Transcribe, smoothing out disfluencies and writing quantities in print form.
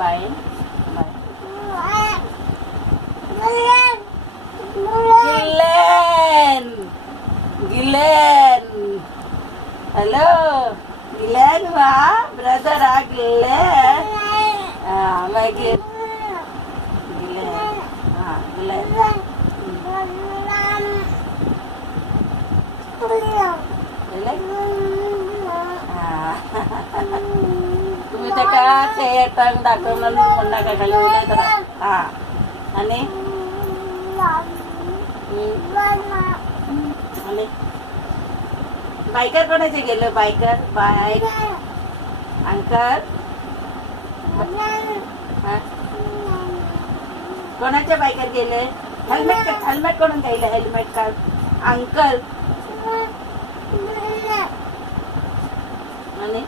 bye Ghislaine Ghislaine hello Ghislaine वा brother आ Ghislaine मागीर Ghislaine Ghislaine तुम्ही त्याका ते टंग दाखवून नाका खाली उलयत राहा आणि बायकर कोणाचे गेले बायकर बाईक अंकल कोणाच्या बायकर गेले हेल्मेट कोणून गेले हेल्मेट काढ अंकल आणि